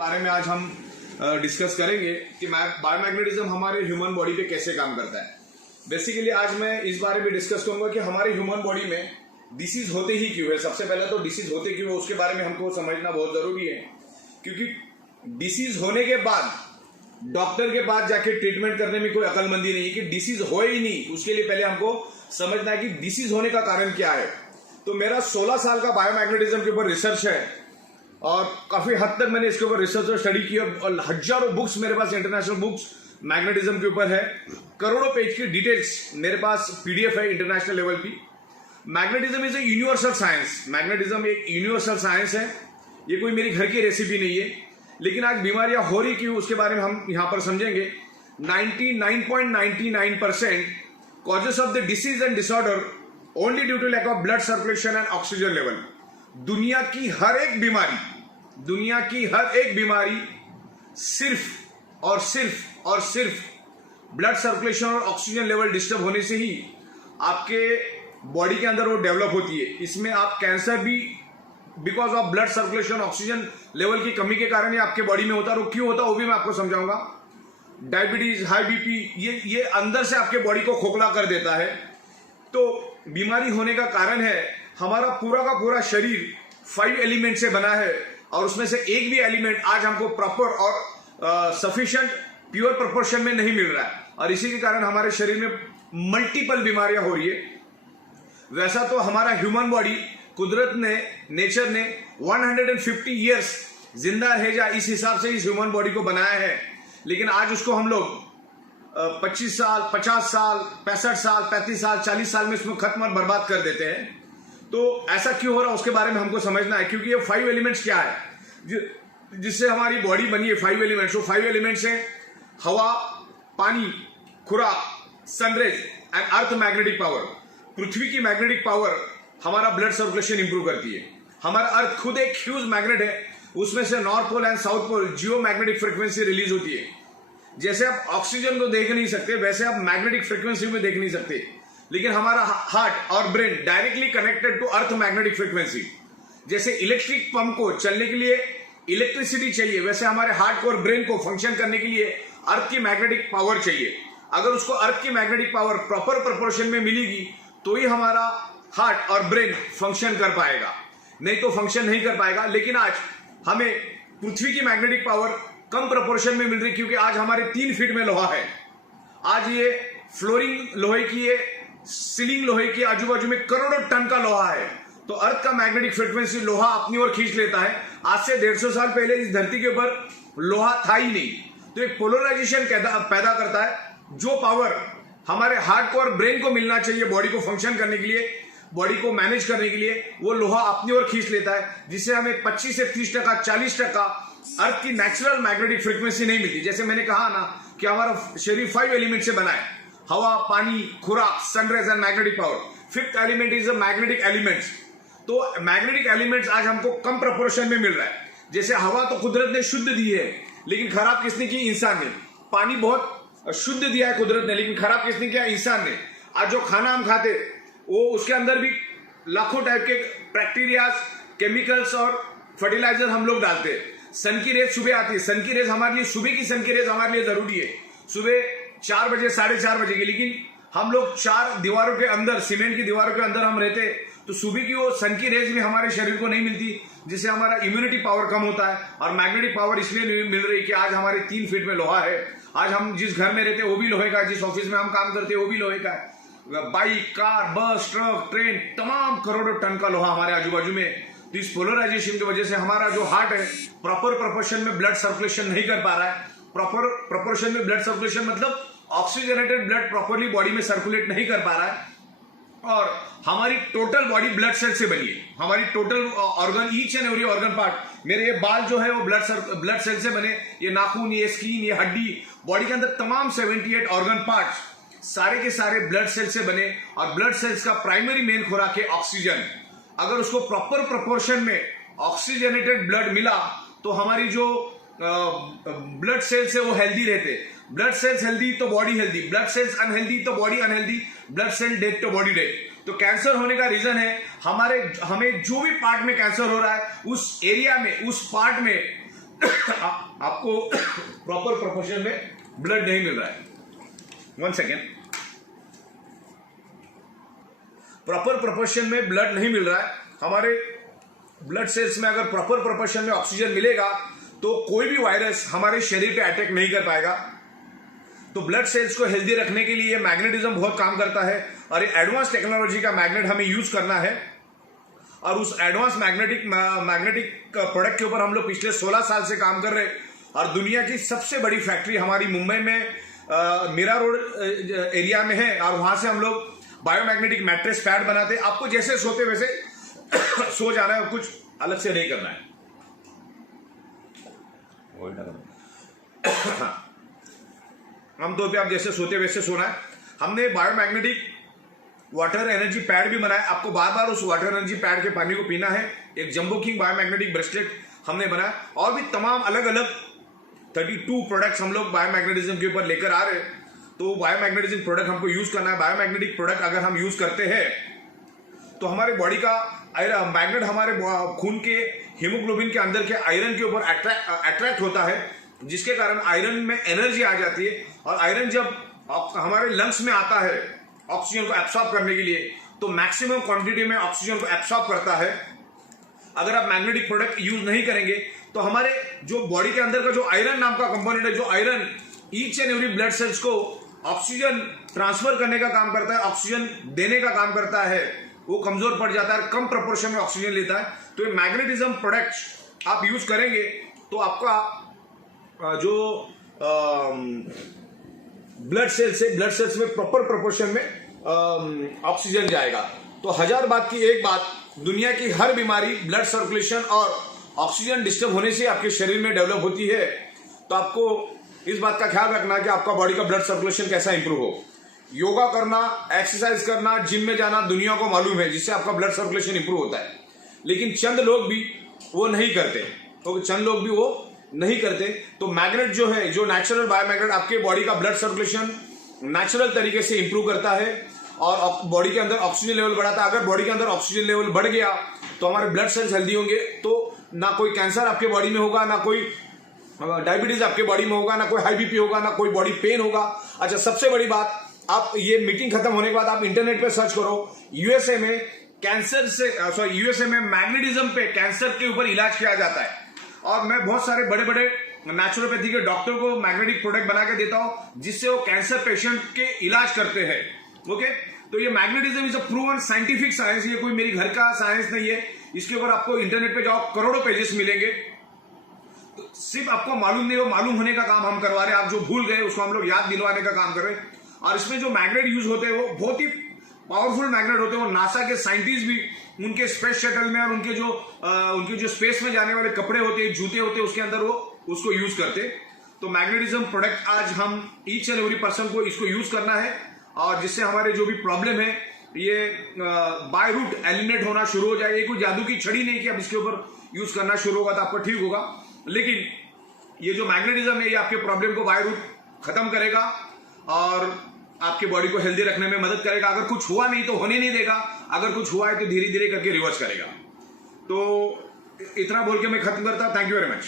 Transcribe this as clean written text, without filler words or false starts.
बारे में आज हम डिस्कस करेंगे कि बायोमैग्नेटिज्म हमारे ह्यूमन बॉडी पे कैसे काम करता है। बेसिकली आज मैं इस बारे में डिस्कस करूंगा कि हमारे ह्यूमन बॉडी में डिसीज होते ही क्यों है। सबसे पहले तो डिसीज होते क्यों है उसके बारे में हमको समझना बहुत जरूरी है, क्योंकि डिसीज होने के बाद डॉक्टर के पास जाके ट्रीटमेंट करने में कोई अकलमंदी नहीं है कि डिसीज हो ही नहीं। उसके लिए पहले हमको समझना है कि डिसीज होने का कारण क्या है। तो मेरा 16 साल का बायोमैग्नेटिज्म के ऊपर रिसर्च है और काफी हद तक मैंने इसके ऊपर रिसर्च और स्टडी किया और हजारों बुक्स मेरे पास इंटरनेशनल बुक्स मैग्नेटिज्म के ऊपर है। करोड़ों पेज की डिटेल्स मेरे पास पीडीएफ है इंटरनेशनल लेवल की। Magnetism is a universal science. Magnetism एक यूनिवर्सल साइंस है, ये कोई मेरी घर की रेसिपी नहीं है। लेकिन आज बीमारियां हो रही क्यों उसके बारे में हम यहां पर समझेंगे। 99.99% causes of the disease and disorder only due to lack of blood circulation and oxygen level. दुनिया की हर एक बीमारी सिर्फ और सिर्फ ब्लड सर्कुलेशन और ऑक्सीजन लेवल डिस्टर्ब होने से ही आपके बॉडी के अंदर वो डेवलप होती है। इसमें आप कैंसर भी because of blood circulation oxygen level की कमी के कारण ही आपके बॉडी में होता है। और क्यों होता है वो भी मैं आपको समझाऊंगा। डायबिटीज, हाई बीपी, ये अंदर से आपके बॉडी को खोखला कर देता है। तो बीमारी होने का कारण है हमारा पूरा का पूरा शरीर 5 एलिमेंट से बना है और उसमें से एक भी एलिमेंट आज हमको प्रॉपर और सफिशिएंट प्योर प्रोपोर्शन में नहीं मिल रहा है और इसी के कारण हमारे शरीर में मल्टीपल बीमारियां हो रही है। वैसा तो हमारा ह्यूमन बॉडी कुदरत ने, नेचर ने 150 ईयर्स जिंदा रह जाए इस हिसाब से इस ह्यूमन बॉडी को बनाया है। लेकिन आज उसको हम लोग 25 साल, 50 साल, 65 साल, 35 साल, 40 साल में इसमें खत्म और बर्बाद कर देते हैं। तो ऐसा क्यों हो रहा है उसके बारे में हमको समझना है, क्योंकि ये 5 एलिमेंट्स क्या है जिससे हमारी बॉडी बनी है। 5 एलिमेंट्स, वो 5 एलिमेंट्स है हवा, पानी, खुराक, sun rays and earth magnetic power. पृथ्वी की मैग्नेटिक पावर हमारा ब्लड सर्कुलेशन इंप्रूव करती है। हमारा अर्थ खुद एक ह्यूज मैग्नेट है, उसमें से north pole and south pole geomagnetic frequency release होती है। जैसे आप ऑक्सीजन को देख नहीं सकते वैसे आप मैग्नेटिक फ्रिक्वेंसी में देख नहीं सकते, लेकिन हमारा हार्ट और brain directly connected to earth magnetic frequency. जैसे इलेक्ट्रिक पंप को चलने के लिए इलेक्ट्रिसिटी चाहिए, वैसे हमारे हार्ट को और ब्रेन को फंक्शन करने के लिए अर्थ की मैग्नेटिक पावर चाहिए। अगर उसको अर्थ की मैग्नेटिक पावर प्रॉपर प्रोपोर्शन में मिलेगी तो ही हमारा हार्ट और ब्रेन फंक्शन कर पाएगा, नहीं तो फंक्शन नहीं कर पाएगा। लेकिन आज हमें पृथ्वी की मैग्नेटिक पावर कम प्रोपोर्शन में मिल रही, क्योंकि आज हमारे 3 फीट में लोहा है। आज ये फ्लोरिंग लोहे की है, सीलिंग लोहे की, आजू बाजू में करोड़ों टन का लोहा है। तो अर्थ का मैग्नेटिक फ्रिक्वेंसी लोहा अपनी ओर खींच लेता है। आज से 150 साल पहले इस धरती के ऊपर लोहा था ही नहीं। तो एक पोलराइजेशन पैदा करता है। जो पावर हमारे हार्ट को और ब्रेन को मिलना चाहिए बॉडी को फंक्शन करने के लिए, बॉडी को मैनेज करने के लिए, वो लोहा अपनी ओर खींच लेता है, जिससे हमें 25 से 30%, 40% अर्थ की नेचुरल मैग्नेटिक फ्रिक्वेंसी नहीं मिलती। जैसे मैंने कहा ना कि हमारा शरीर 5 एलिमेंट से बना है, हवा, पानी, खुराक, sun rays and magnetic power. 5th element is the magnetic elements. तो मैग्नेटिक एलिमेंट्स आज हमको कम प्रोपोर्शन में मिल रहा है। जैसे हवा तो कुदरत ने शुद्ध दी है, लेकिन खराब किसने की? इंसान ने। पानी बहुत शुद्ध दिया है कुदरत ने, लेकिन खराब किसने किया? इंसान ने। आज जो खाना हम खाते वो उसके अंदर भी लाखों टाइप के बैक्टीरिया, केमिकल्स और फर्टिलाइजर हम लोग डालते हैं। सन की रेज सुबह आती है, सन की रेज हमारे लिए, सुबह की सन की रेज हमारे लिए जरूरी है, सुबह 4 बजे, 4:30 बजे की। लेकिन हम लोग 4 दीवारों के अंदर, सीमेंट की दीवारों के अंदर हम रहते, तो सुबह की वो सन की रेज भी हमारे शरीर को नहीं मिलती, जिससे हमारा इम्यूनिटी पावर कम होता है। और मैग्नेटिक पावर इसलिए नहीं मिल रही कि आज हमारे 3 फीट में लोहा है। आज हम जिस घर में रहते हैं वो भी लोहे का है, जिस ऑफिस में हम काम करते हैं वो भी लोहे का है। बाइक, कार, बस, ट्रक, ट्रेन, तमाम करोड़ों टन का लोहा हमारे आजू बाजू में। तो इस पोलराइजेशन की वजह से हमारा जो हार्ट है प्रॉपर प्रोपोर्शन में ब्लड सर्कुलेशन नहीं कर पा रहा है। प्रॉपर प्रोपोर्शन में ब्लड सर्कुलेशन मतलब ऑक्सीजनेटेड ब्लड प्रॉपरली बॉडी में सर्कुलेट नहीं कर पा रहा है। और हमारी टोटल बॉडी ब्लड सेल से बनी है। हमारी total organ, each and every organ part, मेरे ये बाल जो है वो ब्लड सेल से बने, ये नाखून, ये स्किन, ये हड्डी, बॉडी के अंदर तमाम 78 ऑर्गन पार्ट्स सारे के सारे ब्लड सेल से बने। और ब्लड सेल्स का प्राइमरी मेन खुराक है ऑक्सीजन। अगर उसको प्रॉपर प्रोपोर्शन में ऑक्सीजनेटेड ब्लड मिला तो हमारी जो ब्लड सेल्स है वो हेल्दी रहते। ब्लड सेल्स हेल्दी तो body healthy, blood cells unhealthy तो body unhealthy, blood cell dead तो बॉडी डेड। तो कैंसर होने का रीजन है हमें जो भी पार्ट में कैंसर हो रहा है उस एरिया में, उस पार्ट में आपको प्रॉपर प्रोपोर्शन में ब्लड नहीं मिल रहा है। 1 सेकेंड। प्रॉपर प्रोपोर्शन में ब्लड नहीं मिल रहा है। हमारे ब्लड सेल्स में अगर प्रॉपर प्रोपोर्शन में ऑक्सीजन मिलेगा तो कोई भी वायरस हमारे शरीर पे अटैक नहीं कर पाएगा। तो ब्लड सेल्स को हेल्दी रखने के लिए मैग्नेटिज्म बहुत काम करता है और ये एडवांस टेक्नोलॉजी का मैग्नेट हमें यूज करना है। और उस एडवांस मैग्नेटिक प्रोडक्ट के ऊपर हम लोग पिछले 16 साल से काम कर रहे हैं। और दुनिया की सबसे बड़ी फैक्ट्री हमारी मुंबई में मीरा रोड एरिया में है और वहां से हम लोग बायोमैग्नेटिक मैट्रेस पैड बनाते हैं। आपको जैसे सोते वैसे सो जाना है, कुछ अलग से नहीं करना है। आमतौर पे आप जैसे सोते वैसे सोना है। हमने बायोमैग्नेटिक वाटर एनर्जी पैड भी बनाया। आपको बार बार उस वाटर एनर्जी पैड के पानी को पीना है। एक जंबो किंग बायोमैग्नेटिक ब्रेसलेट हमने बनाया और भी तमाम अलग अलग 32 प्रोडक्ट्स हम लोग बायोमैग्नेटिज्म के ऊपर लेकर आ रहे हैं। तो बायोमैग्नेटिज्म प्रोडक्ट हमको यूज करना है। बायोमैग्नेटिक प्रोडक्ट अगर हम यूज करते हैं तो हमारे बॉडी का मैग्नेट हमारे खून के हीमोग्लोबिन के अंदर के आयरन के ऊपर अट्रैक्ट होता है, जिसके कारण आयरन में एनर्जी आ जाती है। और आयरन जब हमारे लंग्स में आता है ऑक्सीजन को एब्सॉर्ब करने के लिए, तो मैक्सिमम क्वांटिटी में ऑक्सीजन को एब्सॉर्ब करता है। अगर आप मैग्नेटिक प्रोडक्ट यूज नहीं करेंगे तो हमारे जो बॉडी के अंदर का जो आयरन नाम का कंपोनेंट है, जो iron each and every blood cells को ऑक्सीजन ट्रांसफर करने का काम करता है, ऑक्सीजन देने का काम करता है, वो कमजोर पड़ जाता है, कम प्रोपोर्शन में ऑक्सीजन लेता है। तो ये मैग्नेटिज्म प्रोडक्ट आप यूज करेंगे तो आपका जो ब्लड सेल्स में प्रॉपर प्रोपोर्शन में ऑक्सीजन जाएगा। तो 1000 बात की एक बात, दुनिया की हर बीमारी ब्लड सर्कुलेशन और ऑक्सीजन डिस्टर्ब होने से आपके शरीर में डेवलप होती है। तो आपको इस बात का ख्याल रखना कि आपका बॉडी का ब्लड सर्कुलेशन कैसा इंप्रूव हो। योगा करना, एक्सरसाइज करना, जिम में जाना दुनिया को मालूम है, जिससे आपका ब्लड सर्कुलेशन इंप्रूव होता है। लेकिन चंद लोग भी वो नहीं करते, तो मैग्नेट जो है, जो नेचुरल बायोमैग्नेट आपके बॉडी का ब्लड सर्कुलेशन नेचुरल तरीके से इंप्रूव करता है और बॉडी के अंदर ऑक्सीजन लेवल बढ़ाता है। अगर बॉडी के अंदर ऑक्सीजन लेवल बढ़ गया तो हमारे ब्लड सेल्स हेल्दी होंगे, तो ना कोई कैंसर आपके बॉडी में होगा, ना कोई डायबिटीज आपके बॉडी में होगा, ना कोई हाई बीपी होगा, ना कोई बॉडी पेन होगा। अच्छा, सबसे बड़ी बात, आप ये मीटिंग खत्म होने के बाद आप इंटरनेट पे सर्च करो, यूएसए में मैग्नेटिज्म पे कैंसर के ऊपर इलाज किया जाता है। और मैं बहुत सारे बड़े बड़े नेचुरोपैथी के डॉक्टर को मैग्नेटिक प्रोडक्ट बना के देता हूं, जिससे वो कैंसर पेशेंट के इलाज करते हैं। ओके, तो ये magnetism is a proven scientific science, ये कोई मेरी घर का साइंस नहीं है। इसके ऊपर आपको इंटरनेट पे जाओ, करोड़ों पेजेस मिलेंगे। तो सिर्फ आपको मालूम नहीं हो, मालूम होने का काम हम करवा रहे हैं। आप जो भूल गए उसको हम लोग याद दिलवाने का काम कर रहे हैं। और इसमें जो मैग्नेट यूज होते हैं वो बहुत ही पावरफुल मैग्नेट होते हैं। वो नासा के साइंटिस्ट भी उनके स्पेस शटल में और उनके जो स्पेस में जाने वाले कपड़े होते हैं, जूते होते हैं, उसके अंदर वो उसको यूज करते। तो मैग्नेटिज्म प्रोडक्ट आज हम ईच एंड एवरी पर्सन को इसको यूज करना है, और जिससे हमारे जो भी प्रॉब्लम है ये बाय रूट एलिमिनेट होना शुरू हो जाए। ये कोई जादू की छड़ी नहीं कि अब इसके ऊपर यूज करना शुरू होगा तो आपका ठीक होगा, लेकिन ये जो मैग्नेटिज्म है ये आपके प्रॉब्लम को बाय रूट खत्म करेगा और आपके बॉडी को हेल्दी रखने में मदद करेगा। अगर कुछ हुआ नहीं तो होने नहीं देगा, अगर कुछ हुआ है तो धीरे धीरे करके रिवर्स करेगा। तो इतना बोल के मैं खत्म करता हूं। Thank you very much.